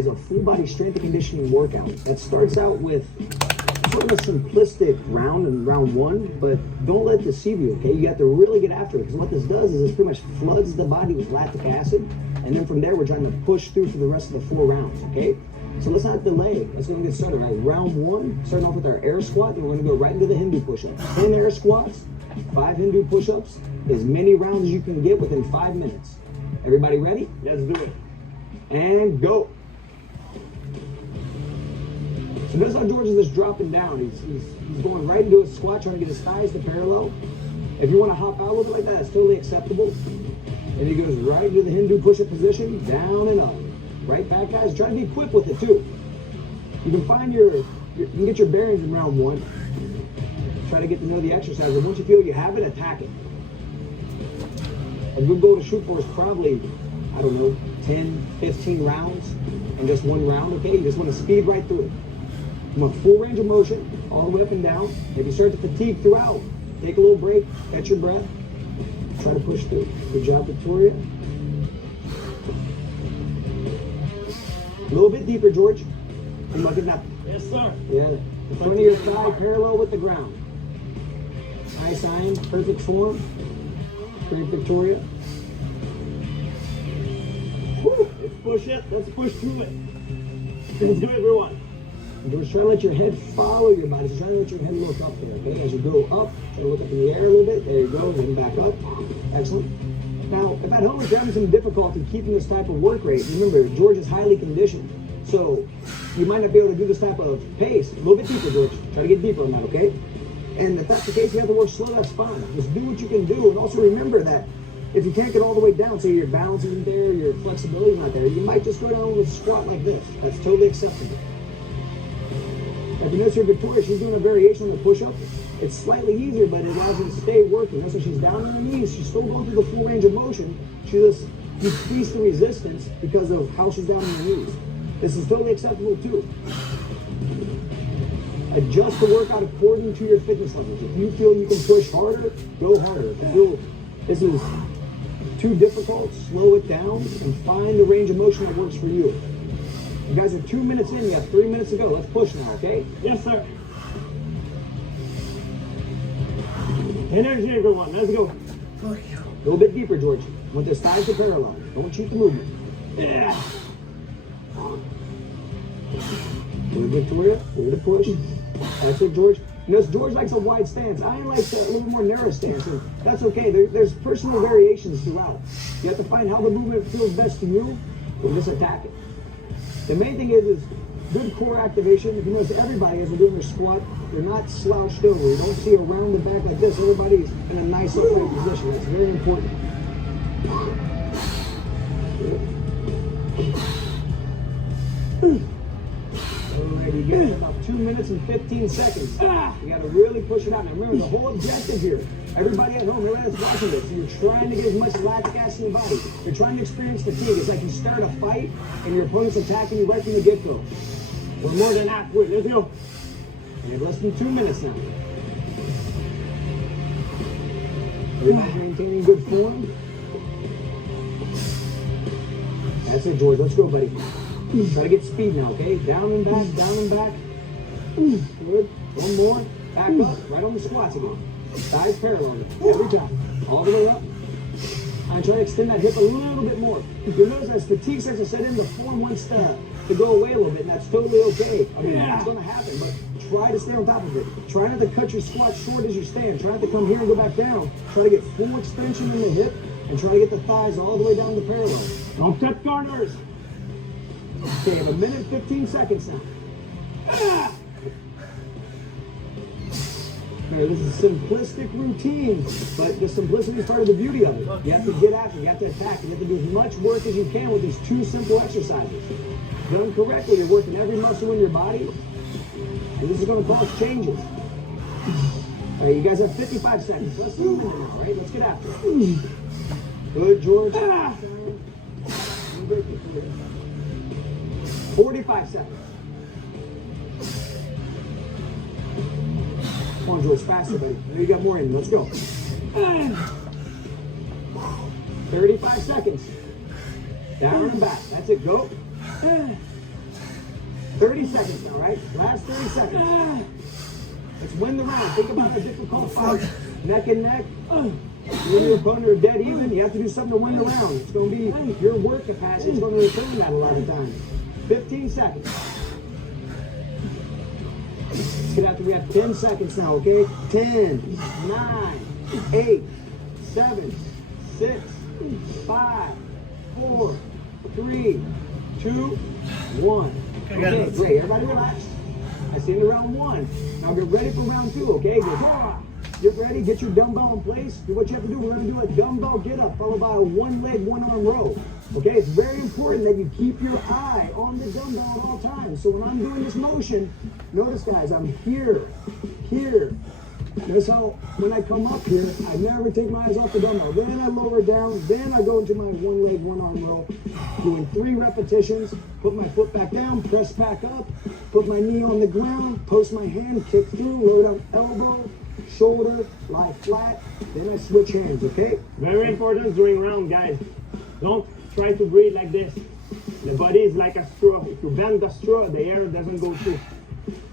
is a full body strength and conditioning workout that starts out with sort of a simplistic round in round one, but don't let it deceive you, okay? You have to really get after it, because what this does is it pretty much floods the body with lactic acid, and then from there we're trying to push through for the rest of the 4 rounds, okay? So let's not delay. Let's go and get started. All right, round one, starting off with our air squat, then we're gonna go right into the Hindu push-ups. 10 air squats, 5 Hindu push-ups, as many rounds as you can get within 5 minutes. Everybody ready? Let's do it. And go. So notice how George is just dropping down. He's going right into his squat, trying to get his thighs to parallel. If you want to hop out a little bit like that, that's totally acceptable. And he goes right into the Hindu push-up position, down and up. Right back, guys. Try to be quick with it too. You can find you can get your bearings in round one. Try to get to know the exercise, and once you feel you have it, attack it. A good goal to shoot for is probably, I don't know, 10, 15 rounds and just 1 round, okay? You just want to speed right through it. You want full range of motion, all the way up and down. If you start to fatigue throughout, take a little break, catch your breath, try to push through. Good job, Victoria. A little bit deeper, George. And look at that. Yes, sir. Yeah, the front of your thigh parallel with the ground. Nice, Ian. Perfect form. Great, Victoria. Woo. Let's push it. Let's push through it. Let's do it, everyone. Just try to let your head follow your body. So try to let your head look up there, okay? As you go up, try to look up in the air a little bit. There you go, then back up. Excellent. Now, if at home you're having some difficulty keeping this type of work rate, remember, George is highly conditioned. So you might not be able to do this type of pace. A little bit deeper, George. Try to get deeper on that, okay? And if that's the case, you have to work slow, that's fine. Just do what you can do. And also remember that if you can't get all the way down, say your balance isn't there, your flexibility is not there, you might just go down with a squat like this. That's totally acceptable. If you notice here, Victoria, she's doing a variation on the push-up. It's slightly easier, but it allows her to stay working. Notice she's down on her knees. She's still going through the full range of motion. She just decreased the resistance because of how she's down on her knees. This is totally acceptable too. Adjust the workout according to your fitness levels. If you feel you can push harder, go harder. If you feel this is too difficult, slow it down and find the range of motion that works for you. You guys are 2 minutes in, you have 3 minutes to go. Let's push now, okay? Yes, sir. Energy, everyone. Let's go. A little bit deeper, George. Want the thighs to parallel. Don't cheat the movement. Yeah. Good, Victoria. Good to push. That's it, George. You notice George likes a wide stance. I like a little more narrow stance, and that's okay. There's personal variations throughout. You have to find how the movement feels best to you, and just attack it. The main thing is good core activation. If you notice, everybody, as they're doing their squat, they're not slouched over. You don't see around the back like this. Everybody's in a nice upright position. That's very important. Alright, you get about 2 minutes and 15 seconds. You got to really push it out. Now remember, the whole objective here, everybody at home, everybody that's watching this, you're trying to get as much lactic acid in the body. You're trying to experience fatigue. It's like you start a fight and your opponent's attacking you right from the get-go. We're more than halfway. Let's go. You have less than 2 minutes now. Everybody's maintaining good form. That's it, George. Let's go, buddy. Try to get speed now, okay? Down and back, down and back. Good. One more. Back up. Right on the squats again. Thighs parallel. Every time. All the way up. And try to extend that hip a little bit more. You'll notice as fatigue starts to set in, the form wants to go away a little bit, and that's totally okay. I mean, it's going to happen, but try to stay on top of it. Try not to cut your squat short as you stand. Try not to come here and go back down. Try to get full extension in the hip, and try to get the thighs all the way down to parallel. Don't cut corners. Okay, have 1 minute, 15 seconds now. Okay, this is a simplistic routine, but the simplicity is part of the beauty of it. You have to get after it, you have to attack, you have to do as much work as you can with these 2 simple exercises. Done correctly, you're working every muscle in your body, and this is going to cause changes. All right, you guys have 55 seconds. Less than a minute now, right? Let's get after it. Good, George. 45 seconds. Come on, George, faster, buddy. I know you got more in. Let's go. 35 seconds. Down and back. That's it. Go. 30 seconds now, right? Last 30 seconds. Let's win the round. Think about a difficult fight. Neck and neck. You and your opponent are dead even. You have to do something to win the round. It's going to be your work capacity. It's going to return that a lot of times. 15 seconds. Let's get after. We have 10 seconds now, okay? 10, 9, 8, 7, 6, 5, 4, 3, 2, 1. Okay, great. Everybody relax. I see in the round 1. Now get ready for round 2, okay? Get ready, get your dumbbell in place. Do what you have to do. We're going to do a dumbbell get up followed by a one leg, one arm row. Okay, it's very important that you keep your eye on the dumbbell at all times. So when I'm doing this motion, notice guys, I'm here. Notice how when I come up here, I never take my eyes off the dumbbell. Then I lower down, then I go into my one leg, one arm row. Doing 3 repetitions, put my foot back down, press back up, put my knee on the ground, post my hand, kick through, lower down elbow, shoulder, lie flat, then I switch hands, okay? Very important during round, guys. Don't try to breathe like this. The body is like a straw. If you bend the straw, the air doesn't go through.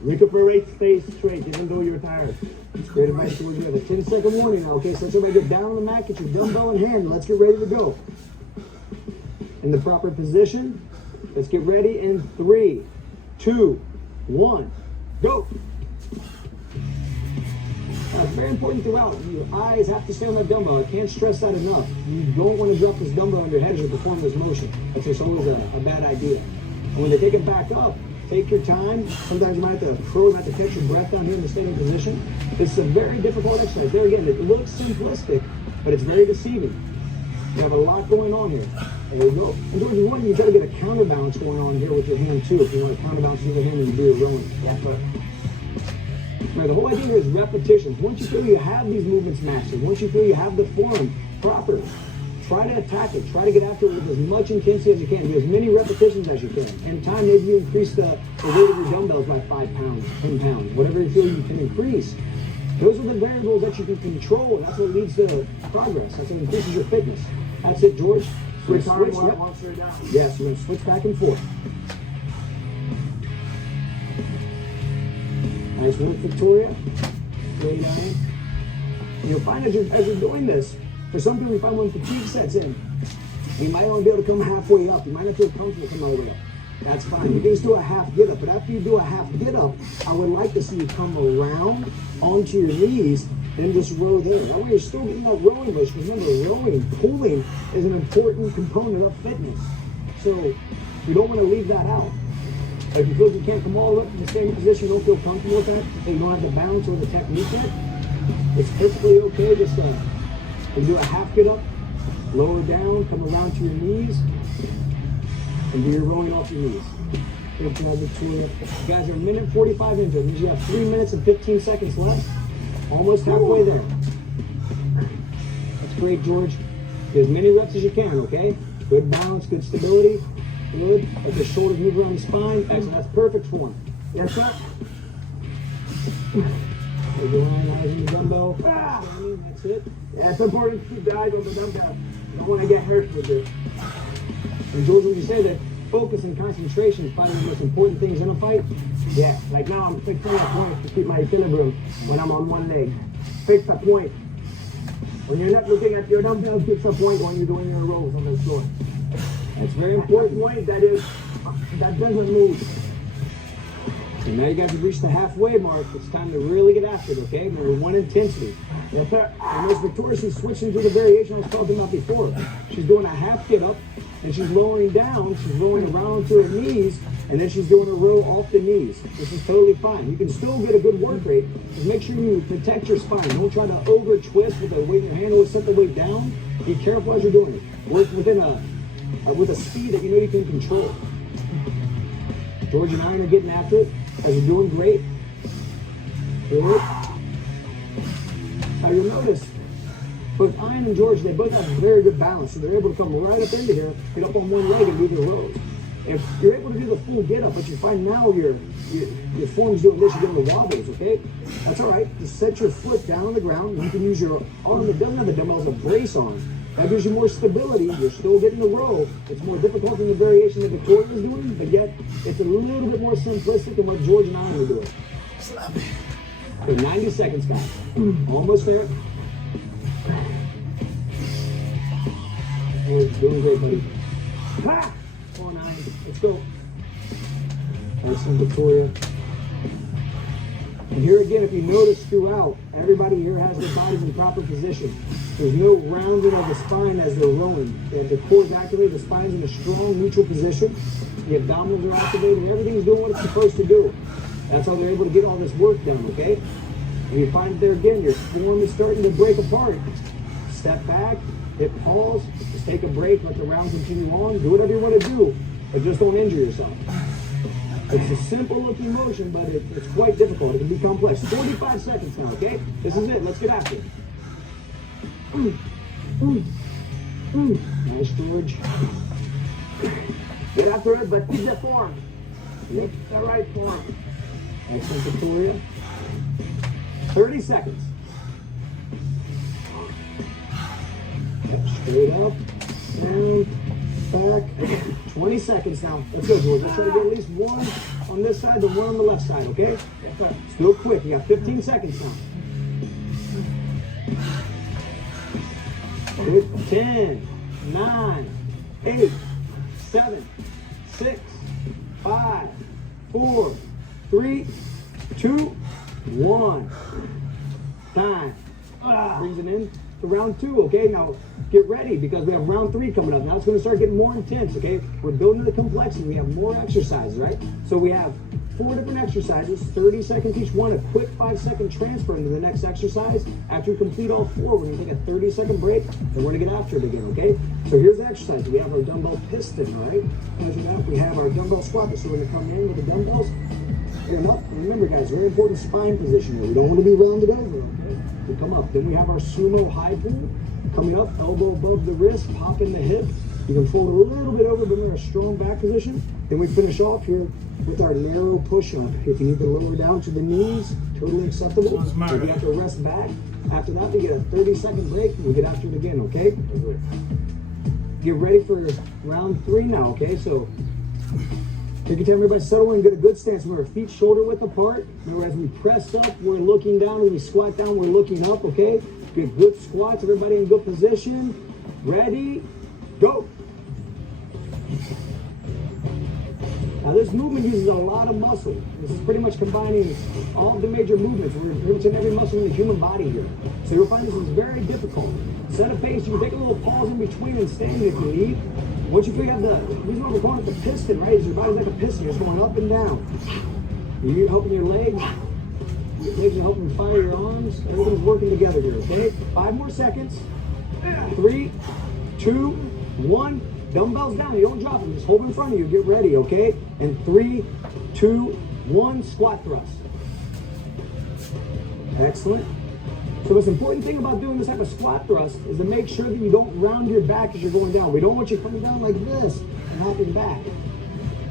Recuperate, stay straight, even though you're tired. It's great advice towards you. Have a 10-second warning now, okay? So let's everybody get down on the mat, get your dumbbell in hand. Let's get ready to go. In the proper position. Let's get ready in 3, 2, 1, go. It's very important throughout. Your eyes have to stay on that dumbbell. I can't stress that enough. You don't want to drop this dumbbell on your head as you perform this motion. That's just always a bad idea. And when they take it back up, take your time. Sometimes you might have to curl, you might have to catch your breath down here in the standing position. This is a very difficult exercise. There again, it looks simplistic, but it's very deceiving. You have a lot going on here. There you go. And George, you try to get a counterbalance going on here with your hand too. If you want to counterbalance with your hand and you do your rowing. Yeah, but right, the whole idea here is repetitions. Once you feel you have these movements mastered, once you feel you have the form proper, try to attack it. Try to get after it with as much intensity as you can. Do as many repetitions as you can. And time, maybe you increase the weight of your dumbbells by 5 pounds, 10 pounds, whatever you feel you can increase. Those are the variables that you can control, and that's what leads to progress. That's what increases your fitness. That's it, George. Switch Switch, once you're down. yes, you're going to switch back and forth. Nice work, Victoria. Great iron. You'll find as you're doing this, for some people, you find when fatigue sets in, you might only be able to come halfway up. You might not feel comfortable coming all the way up. That's fine. You can just do a half get up. But after you do a half get up, I would like to see you come around onto your knees and just row there. That way you're still getting that rowing motion. Remember, rowing, pulling is an important component of fitness. So you don't want to leave that out. If you feel you can't come all the way up to the same position, you don't feel comfortable with that, and you don't have the balance or the technique yet, it's perfectly okay. Just do a half get up, lower down, come around to your knees, and do your rowing off your knees. Good job, Victoria. You guys are 1 minute 45 into it. Means you have 3 minutes and 15 seconds left. Almost halfway there. That's great, George. Get as many reps as you can, okay? Good balance, good stability. Good. Let the shoulders move around the spine. Excellent. That's perfect form. Yes, sir. Hold your eyes on the dumbbell. That's it. Yeah, it's important to keep the eyes on the dumbbell. You don't want to get hurt with it. And George, would you say that focus and concentration is probably the most important things in a fight? Yeah, like now I'm fixing a point to keep my equilibrium when I'm on one leg. Fix a point. When you're not looking at your dumbbell, fix a point when you're doing your rows on the floor. That's very important. Point that doesn't move. And now you guys have reached the halfway mark. It's time to really get after it, okay? We're one intensity. Yes, sir. And Ms. Victoria, she's switching to the variation I was talking about before. She's doing a half get up, and she's lowering down. She's rolling around to her knees, and then she's doing a row off the knees. This is totally fine. You can still get a good work rate. Just make sure you protect your spine. Don't try to over twist with the weight in your hand or set the weight down. Be careful as you're doing it. Work within with a speed that you know you can control. George and I are getting after it. As you're doing great. Good. Now you'll notice, both Ian and George, they both have very good balance, so they're able to come right up into here, get up on one leg and do their rows. If you're able to do the full get up, but you find now your form's doing this, you're doing the wobbles, okay? That's all right. Just set your foot down on the ground. You can use your arm that doesn't have the dumbbell as a brace on. That gives you more stability. You're still getting the row. It's more difficult than the variation that Victoria is doing, but yet it's a little bit more simplistic than what George and I are doing. Okay, 90 seconds, guys. Almost there. Oh, doing great, buddy. Ha! 4-9. Let's go. Excellent, Victoria. And here again, if you notice throughout, everybody here has their bodies in proper position. There's no rounding of the spine as they're rowing. The core is activated, the spine's in a strong neutral position. The abdominals are activated, and everything's doing what it's supposed to do. That's how they're able to get all this work done, okay? And you find there again, your form is starting to break apart. Step back, hit pause, just take a break, let the round continue on. Do whatever you want to do, but just don't injure yourself. It's a simple looking motion, but it's quite difficult. It can be complex. 45 seconds now, okay? This is it. Let's get after it. Nice, George. Get after it, but keep that form. Keep that right form. Excellent, Victoria. 30 seconds. Yep, straight up, down, back. 20 seconds now. Let's go, George. Let's try to get at least one on this side, then one on the left side, okay? Still quick. You got 15 seconds now. 10, 9, 8, 7, 6, 5, 4, 3, 2, 1. Time. Brings it in to round 2, okay? Now, get ready because we have round 3 coming up. Now it's going to start getting more intense, okay? We're building the complexity. We have more exercises, right? So we have 4 different exercises, 30 seconds each one, a quick 5-second transfer into the next exercise. After you complete all 4, we're going to take a 30-second break, and we're going to get after it again, okay? So here's the exercise. We have our dumbbell piston, right? Measure that. We have our dumbbell squat. So we're going to come in with the dumbbells. Get them up. And remember, guys, very important spine position here. We don't want to be rounded over, okay? We come up. Then we have our sumo high pull. Coming up, elbow above the wrist, pop in the hip. You can fold a little bit over, but we're in a strong back position. Then we finish off here with our narrow push-up. If you need to lower down to the knees, totally acceptable. If you have to rest back, after that, we get a 30-second break, and we get after it again, okay? Get ready for round 3 now, okay? So, take your time, everybody settle in, get a good stance. Remember, feet shoulder width apart. Remember, as we press up, we're looking down. As we squat down, we're looking up, okay? Get good squats, everybody in good position. Ready, go. Now this movement uses a lot of muscle. This is pretty much combining all of the major movements. We're pretty much every muscle in the human body here. So you'll find this is very difficult. Set a pace, you can take a little pause in between and stand if you need. Once you figure out the reason why we're calling it the piston, right, is your body's like a piston, you're just going up and down. You're helping your legs. Your legs are helping fire your arms. Everything's working together here, okay? 5 more seconds. 3, 2, 1. Dumbbells down. You don't drop them. Just hold them in front of you. Get ready, okay? And 3, 2, 1. Squat thrust. Excellent. So the most important thing about doing this type of squat thrust is to make sure that you don't round your back as you're going down. We don't want you coming down like this and hopping back.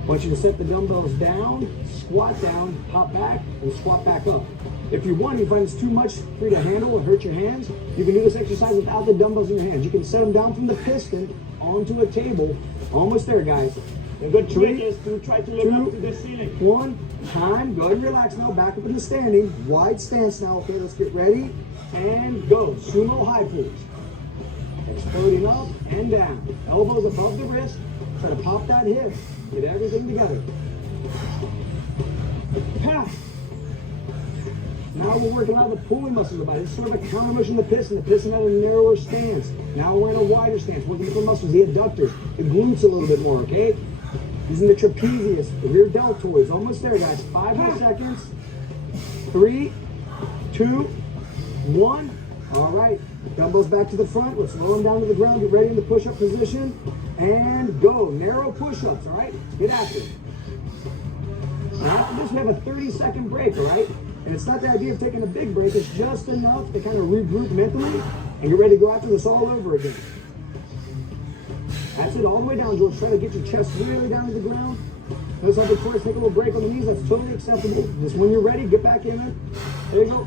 I want you to set the dumbbells down, squat down, hop back, and squat back up. If you want, you find it's too much for you to handle or hurt your hands, you can do this exercise without the dumbbells in your hands. You can set them down from the piston onto a table. Almost there, guys. A good trick is to try to look up to the ceiling. 1, time. Go ahead and relax now. Back up in the standing. Wide stance now. Okay, let's get ready. And go. Sumo high pulls. Exploding up and down. Elbows above the wrist. Try to pop that hip. Get everything together. Pass. Now we're working out the pulling muscle of the body. It's sort of a counter motion to the piston. The piston had a narrower stance. Now we're in a wider stance. Working different muscles, the adductors, the glutes a little bit more, okay? Using the trapezius, the rear deltoids. Almost there, guys. 5 more seconds. 3, 2, 1. All right. Dumbbells back to the front. Let's lower them down to the ground. Get ready in the push-up position. And go. Narrow push-ups, all right? Get after it. Now after this, we have a 30-second break, all right? And it's not the idea of taking a big break. It's just enough to kind of regroup mentally and get ready to go after this all over again. That's it, all the way down, George. Try to get your chest really down to the ground. Notice how before, take a little break on the knees. That's totally acceptable. Just when you're ready, get back in it. There you go.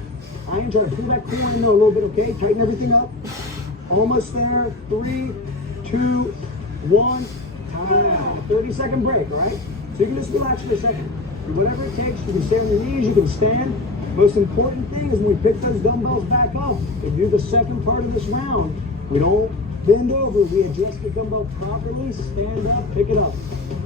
I am trying to pull that core in there a little bit, okay? Tighten everything up. Almost there. 3, 2, 1. Time. 30-second break, all right? So you can just relax for a second. Do whatever it takes. You can stay on your knees. You can stand. Most important thing is when we pick those dumbbells back up, if you do the second part of this round, we don't bend over. We adjust the dumbbell properly, stand up, pick it up.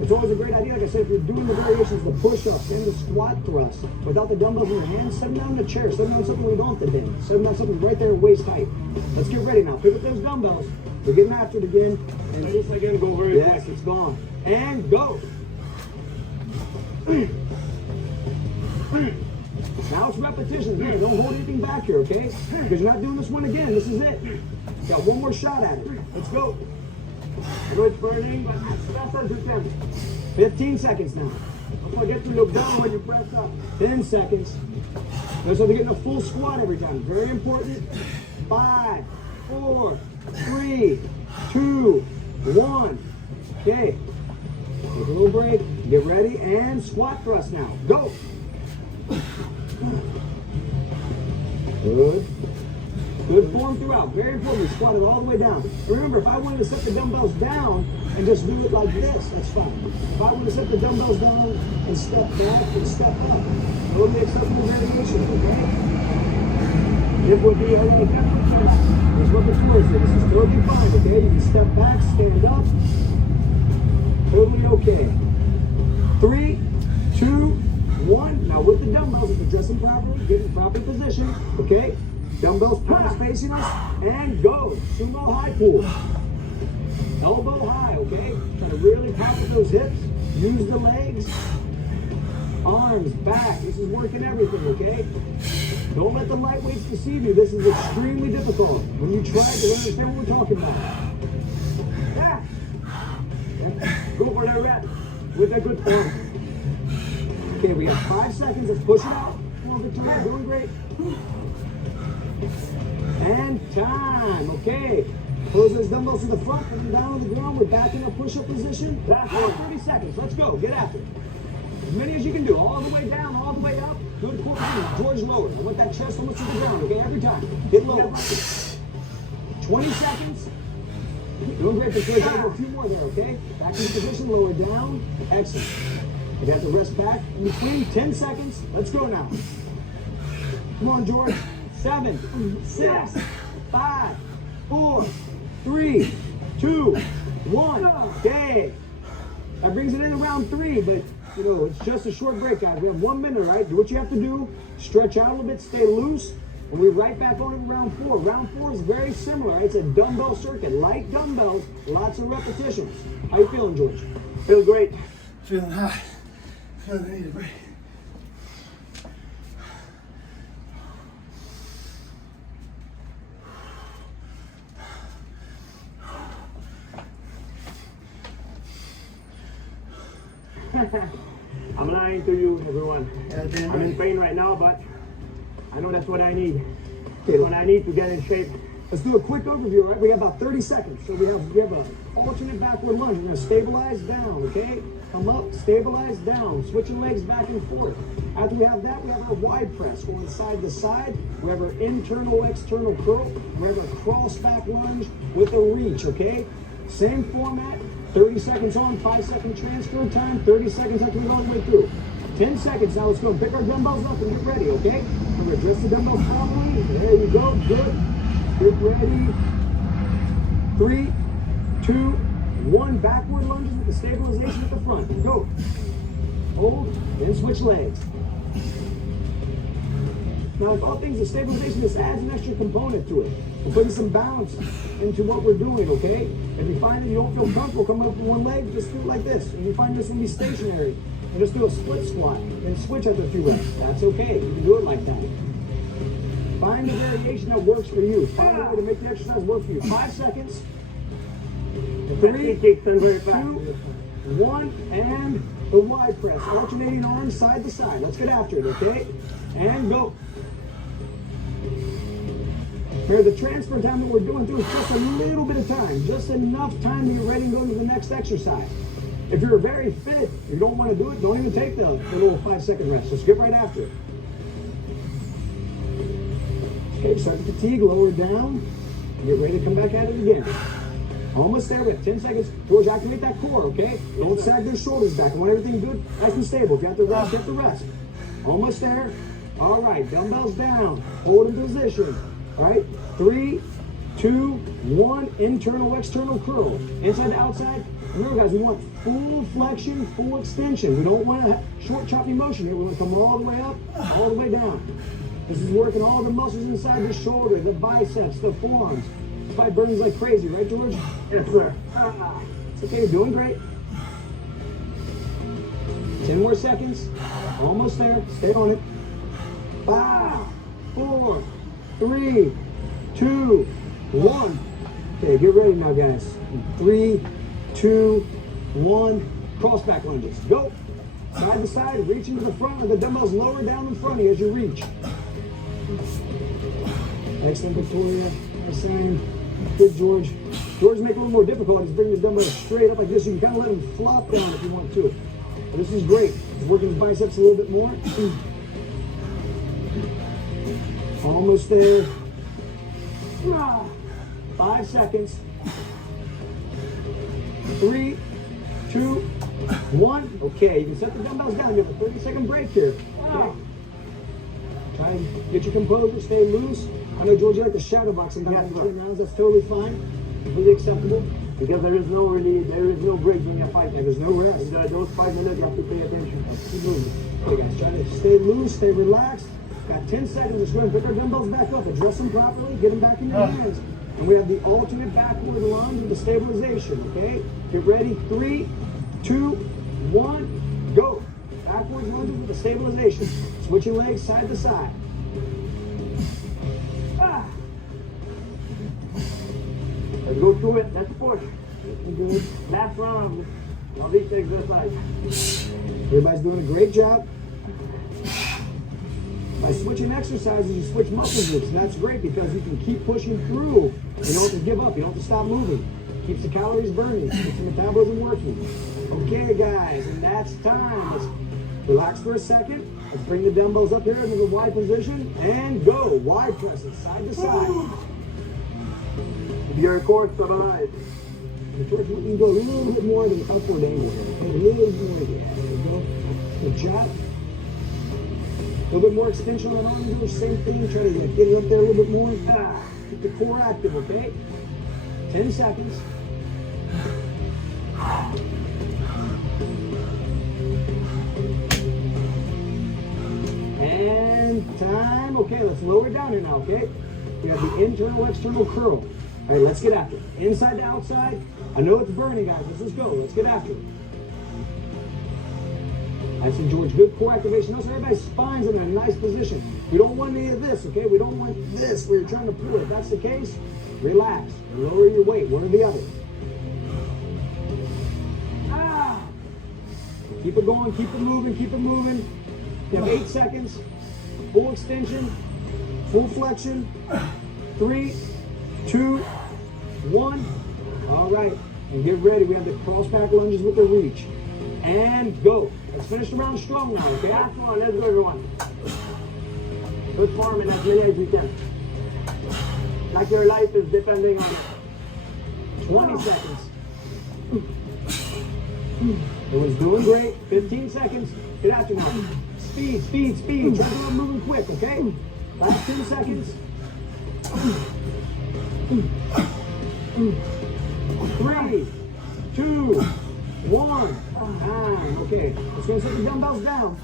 It's always a great idea, like I said, if you're doing the variations, the push-ups and the squat thrusts, without the dumbbells in your hands, set them down in the chair, set them down something we don't have to bend, set them down something right there waist height. Let's get ready now. Pick up those dumbbells. We're getting after it again. And this again, go very quick. Yes, it's gone. And go. Now it's repetitions. Man, don't hold anything back here, okay? Because you're not doing this one again. This is it. Got one more shot at it. Let's go. I know it's burning, but as fast as you can. 15 seconds now. Don't forget to look down when you press up. 10 seconds. Notice how they're getting a full squat every time. Very important. 5, 4, 3, 2, 1. Okay. Take a little break. Get ready and squat thrust now. Go. Good. Good form throughout. Very important. Squat it all the way down. Remember, if I wanted to set the dumbbells down and just do it like this, that's fine. If I want to set the dumbbells down and step back and step up, totally acceptable variations, okay? It would be a little different. There's working towards it. This is totally fine, okay? You can step back, stand up. Totally okay. 3, 2, 1. Now with the dumbbells, if you're dressing properly, get in proper position, okay? Dumbbells, palms facing us, and go. Sumo high pull. Elbow high, okay? Try to really pop at those hips. Use the legs. Arms, back. This is working everything, okay? Don't let the lightweights deceive you. This is extremely difficult. When you try it, you'll understand what we're talking about. Yeah. Go for that rep with a good form. Okay, we have 5 seconds. Let's push it out. Come on, Victoria, doing great. And time. Okay. Close those dumbbells to the front, put them down on the ground. We're back in a push-up position. That's 30 seconds. Let's go. Get after it. As many as you can do. All the way down, all the way up. Good core position. George lower. I want that chest almost to the ground. Okay, every time. Hit lower. 20 seconds. Doing great, Victoria. Go a few more there, okay? Back in position, lower down. Excellent. You have to rest back in between. 10 seconds. Let's go now. Come on, George. 7, 6, 5, 4, 3, 2, 1. Okay. That brings it in round 3, but you know, it's just a short break, guys. We have 1 minute, right? Do what you have to do. Stretch out a little bit, stay loose, and we're right back on to round 4. Round 4 is very similar. Right? It's a dumbbell circuit. Light dumbbells, lots of repetitions. How you feeling, George? Feel great. Feeling hot. Feeling I need a break. I'm lying to you, everyone. I'm in pain right now, but I know that's what I need. Okay, What I need to get in shape. let's do a quick overview, right? We have about 30 seconds. So we have an alternate backward lunge. We're gonna stabilize down, okay? Come up, stabilize down, switching legs back and forth. After we have that, we have our wide press going side to side. We have our internal, external curl. We have our cross back lunge with a reach, okay? Same format, 30 seconds on, 5-second transfer time, 30 seconds after we go all the way through. 10 seconds now, let's go pick our dumbbells up and get ready, okay? We're gonna adjust the dumbbells properly. There you go, good. Get ready. 3, 2, 1. Backward lunges with the stabilization at the front. Go. Hold, then switch legs. Now, with all things, the stabilization just adds an extra component to it. We're putting some balance into what we're doing, okay? If you find that you don't feel comfortable coming up with one leg, just do it like this. If you find this will be stationary, and just do a split squat and switch after a few reps. That's okay. You can do it like that. Find the variation that works for you. Find a way to make the exercise work for you. 5 seconds. 3, 2, 1, and the wide press. Alternating arms side to side. Let's get after it, okay? And go. Remember, the transfer time that we're doing through is just a little bit of time. Just enough time to get ready and go to the next exercise. If you're very fit, you don't want to do it, don't even take the little 5-second rest. Just get right after it. Okay, start to fatigue, lower down. Get ready to come back at it again. Almost there. We have 10 seconds. George, activate that core, okay? Don't sag those shoulders back. I want everything good, nice and stable. If you have to rest, you have to rest. Almost there. All right, dumbbells down. Hold in position. All right, 3, 2, 1. Internal, external curl. Inside to outside. Remember, guys, we want full flexion, full extension. We don't want a short, choppy motion here. We want to come all the way up, all the way down. This is working all the muscles inside the shoulder, the biceps, the forearms. This fight burns like crazy, right, George? Yes, sir. It's okay, you're doing great. 10 more seconds. Almost there. Stay on it. 5, 4, 3, 2, 1. Okay, get ready now, guys. 3, 2, 1. Cross back lunges. Go. Side to side, reach into the front with the dumbbells lower down in front of you as you reach. Excellent, Victoria. Nice sign. Good, George. George, make it a little more difficult. Just bring the dumbbell straight up like this. You can kind of let him flop down if you want to. But this is great. He's working his biceps a little bit more. Almost there. 5 seconds. 3, 2, 1. Okay, you can set the dumbbells down. You have a 30-second break here. Okay. Try and get your composure, stay loose. I know, George, you like the shadow box sometimes between rounds. That's totally fine. Completely acceptable. Because there is no break when you're fighting. And there's no rest. And those 5 minutes, you have to pay attention. Keep moving. Okay, guys, try to stay loose, stay relaxed. Got 10 seconds. Just go ahead and pick our dumbbells back up. Address them properly. Get them back in your hands. And we have the alternate backward lunge with the stabilization, okay? Get ready. 3, 2, 1, go. Backwards lunges with the stabilization. Switching legs side to side. Let's go through it. Let's push. Good. Last round of this exercise. Everybody's doing a great job. By switching exercises, you switch muscle groups. And that's great because you can keep pushing through. You don't have to give up. You don't have to stop moving. Keeps the calories burning. Keeps the metabolism working. Okay, guys, and that's time. Let's relax for a second. Let's bring the dumbbells up here into the wide position and go. Wide presses, side to side. Your core survives. George, you can go a little bit more to the upward angle here. Okay, a little more. Yeah, there we go. Good job. A little bit more extension on arm, do the same thing. Try to get it up there a little bit more. Keep the core active, okay? 10 seconds. And time. Okay, let's lower it down here now, okay? We have the internal, external curl. All right, let's get after it. Inside to outside. I know it's burning, guys. Let's just go. Let's get after it. Nice and George, good core activation. Also, everybody's spine's in a nice position. We don't want any of this, okay? We don't want this where you're trying to pull it. If that's the case, relax. Lower your weight, one or the other. Keep it going, keep it moving, keep it moving. You have 8 seconds. Full extension, full flexion. 3, 2, 1. All right, and get ready. We have the cross back lunges with the reach. And go. Let's finish the round strong now, okay? Last one, let's go, everyone. Good form and as many as you can. Like your life is depending on it. 20 seconds. Everyone's doing great. 15 seconds. Get after now. Speed, speed, speed. Try to do it moving quick, okay? Last 10 seconds. 3, 2, 1. Time. Okay. Let's go set the dumbbells down.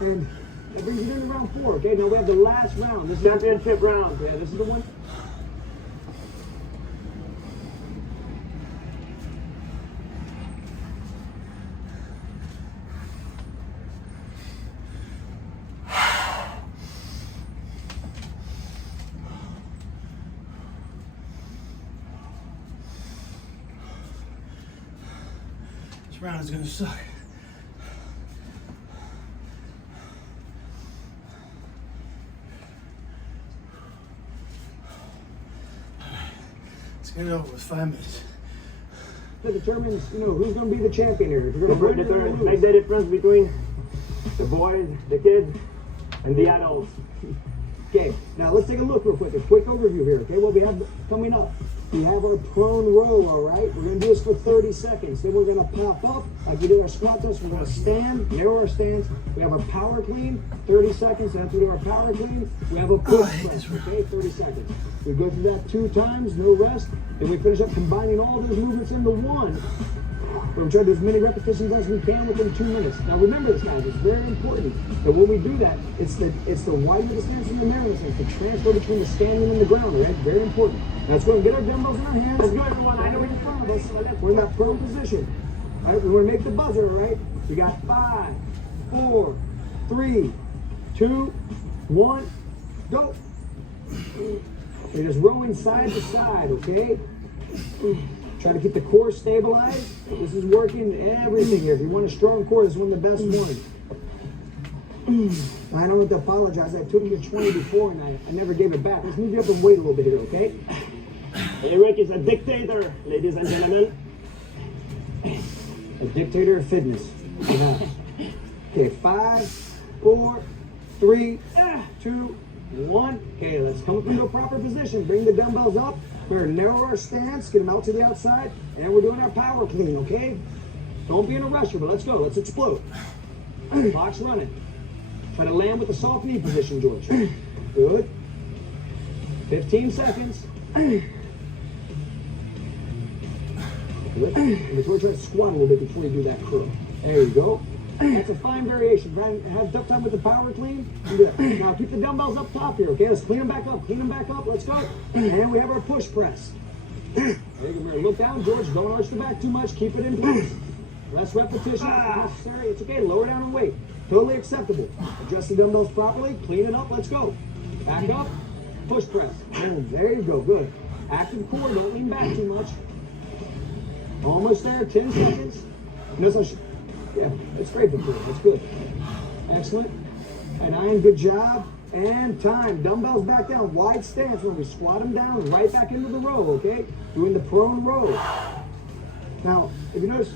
And that brings it into round 4. Okay, now we have the last round. This is Championship round. yeah, this is the one. This round is gonna suck. Let's get it over with 5 minutes. That determines, who's going to be the champion here. If you're going to Make the difference between the boys, the kids, and the adults. Okay, now let's take a look real quick, a quick overview here, okay? What we have coming up. We have our prone row, all right? We're gonna do this for 30 seconds. Then we're gonna pop up, like we did our squat test. We're gonna stand, narrow our stance. We have our power clean, 30 seconds. After we do our power clean, we have a push press, okay? 30 seconds. We go through that 2 times, no rest. Then we finish up combining all those movements into one. We're trying to do as many repetitions as we can within 2 minutes. Now remember this, guys, it's very important that when we do that, it's the widen of the stance and the narrow of the stance, the transfer between the standing and the ground, right? Very important. Now let's go and get our dumbbells in our hands. Let's go, everyone. I know in front of us. We're in that prone position. All right, we want to make the buzzer, all right? We got 5, 4, 3, 2, 1, go. You're just rowing side to side, okay? Try to keep the core stabilized. This is working everything here. If you want a strong core, this is one of the best ones. I don't have to apologize. I took you to 20 before and I never gave it back. Let's move you up and wait a little bit here, okay? Eric is a dictator, ladies and gentlemen. A dictator of fitness. Okay, 5, 4, 3, 2, 1. Okay, let's come up into a proper position. Bring the dumbbells up. We're going to narrow our stance, get them out to the outside, and we're doing our power clean, okay? Don't be in a rush here, but let's go. Let's explode. Clock's running. Try to land with the soft knee position, George. Good. 15 seconds. Good. And try to squat a little bit before you do that curl. There you go. That's a fine variation. Have tough time with the power clean. Do that. Now keep the dumbbells up top here, okay? Let's clean them back up. Clean them back up. Let's go. And we have our push press. There you go. Look down, George. Don't arch the back too much. Keep it in place. Less repetition if necessary. It's okay. Lower down and weight. Totally acceptable. Adjust the dumbbells properly. Clean it up. Let's go. Back up. Push press. Boom. There you go. Good. Active core. Don't lean back too much. Almost there. 10 seconds. Yeah, it's great, Victoria. That's good. Excellent. And Ian, good job. And time. Dumbbells back down. Wide stance. When we squat them down, right back into the row, okay? Doing the prone row. Now, if you notice,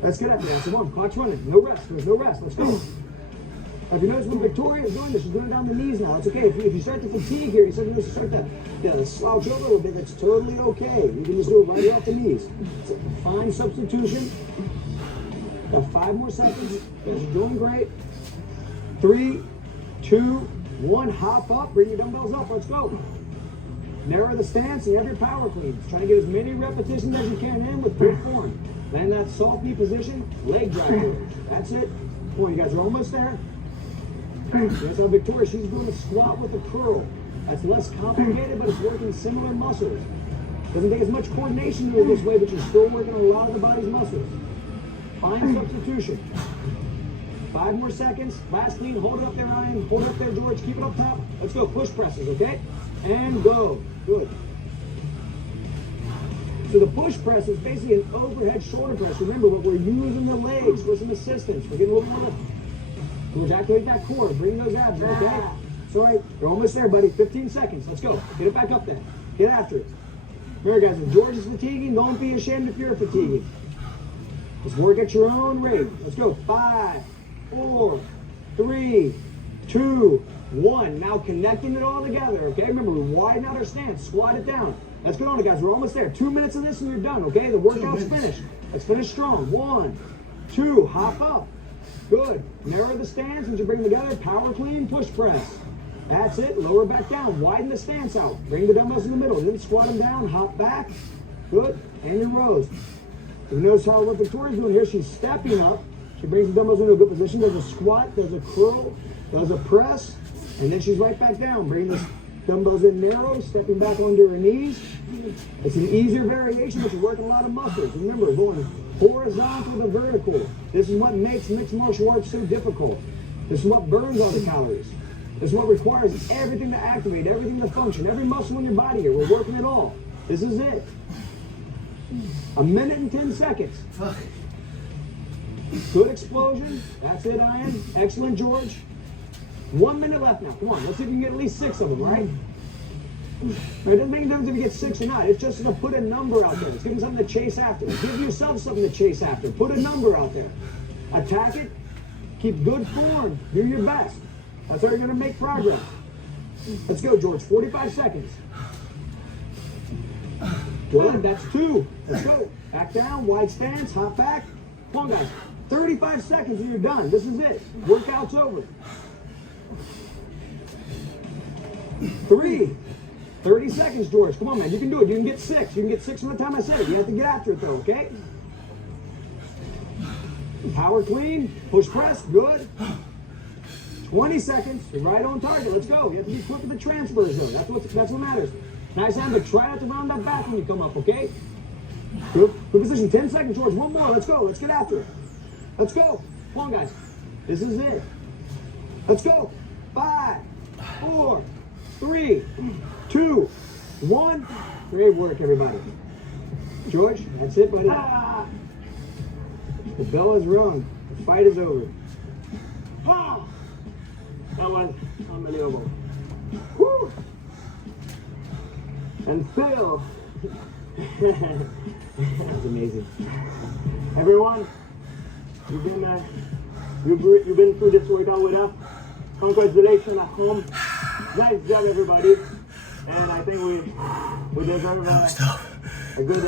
let's get after that. That's the one. Clock's running. No rest. There's no rest. Let's go. Now, if you notice when Victoria is doing this, she's doing it down the knees now. It's okay. If you start to fatigue here, you start to slouch over a little bit, that's totally okay. You can just do it right off the knees. It's a fine substitution. Got 5 more seconds. You guys are doing great. 3, 2, 1. Hop up. Bring your dumbbells up. Let's go. Narrow the stance. You have your power cleans. Try to get as many repetitions as you can in with good form. Land that soft knee position. Leg drive to it. That's it. Come on, you guys are almost there. That's how Victoria, she's doing a squat with a curl. That's less complicated, but it's working similar muscles. Doesn't take as much coordination to do it this way, but you're still working a lot of the body's muscles. Fine substitution. 5 more seconds. Last clean. Hold it up there, Ryan. Hold it up there, George. Keep it up top. Let's go. Push presses, okay? And go. Good. So the push press is basically an overhead shoulder press. Remember, what we're using the legs for some assistance. We're getting a little more lift. George, activate that core. Bring those abs, okay? It's all right. You're almost there, buddy. 15 seconds. Let's go. Get it back up there. Get after it. Remember, guys, if George is fatiguing, don't be ashamed if you're fatiguing. Just work at your own rate. Let's go. 5, 4, 3, 2, 1. Now connecting it all together, okay? Remember, we widen out our stance. Squat it down. Let's get on it, guys. We're almost there. 2 minutes of this and you're done, okay? The workout's finished. Let's finish strong. 1, 2. Hop up. Good. Narrow the stance as you bring together. Power clean, push press. That's it. Lower back down. Widen the stance out. Bring the dumbbells in the middle. Then squat them down. Hop back. Good. And your rows. You notice how what Victoria's doing here, she's stepping up. She brings the dumbbells into a good position, does a squat, does a curl, does a press, and then she's right back down. Bring the dumbbells in narrow, stepping back onto her knees. It's an easier variation, but you're working a lot of muscles. Remember, going horizontal to vertical. This is what makes mixed martial arts so difficult. This is what burns all the calories. This is what requires everything to activate, everything to function, every muscle in your body here. We're working it all. This is it. 1 minute and 10 seconds. Fuck. Good explosion. That's it, Ian. Excellent, George. 1 minute left now. Come on, let's see if you can get at least 6 of them, right? Now, it doesn't make a difference if you get 6 or not. It's just to put a number out there. It's giving something to chase after. Give yourself something to chase after. Put a number out there. Attack it. Keep good form. Do your best. That's how you're going to make progress. Let's go, George. 45 seconds. Good. That's 2. Let's go. Back down. Wide stance. Hop back. Come on, guys. 35 seconds and you're done. This is it. Workout's over. 3. 30 seconds, George. Come on, man. You can do it. You can get 6. You can get 6 from the time I said it. You have to get after it, though, okay? Power clean. Push press. Good. 20 seconds. You're right on target. Let's go. You have to be quick with the transfers, though. That's what matters. Nice hand, but try not to round that back when you come up, okay? Good position. 10 seconds, George. One more. Let's go. Let's get after it. Let's go. Come on, guys. This is it. Let's go. 5, 4, 3, 2, 1. Great work, everybody. George, that's it, buddy. Ah. The bell is rung. The fight is over. Ah, that was unbelievable. Woo. And Phil. That's amazing. Everyone, you've been through this workout with us. Congratulations at home. Nice job, everybody. And I think we deserve a good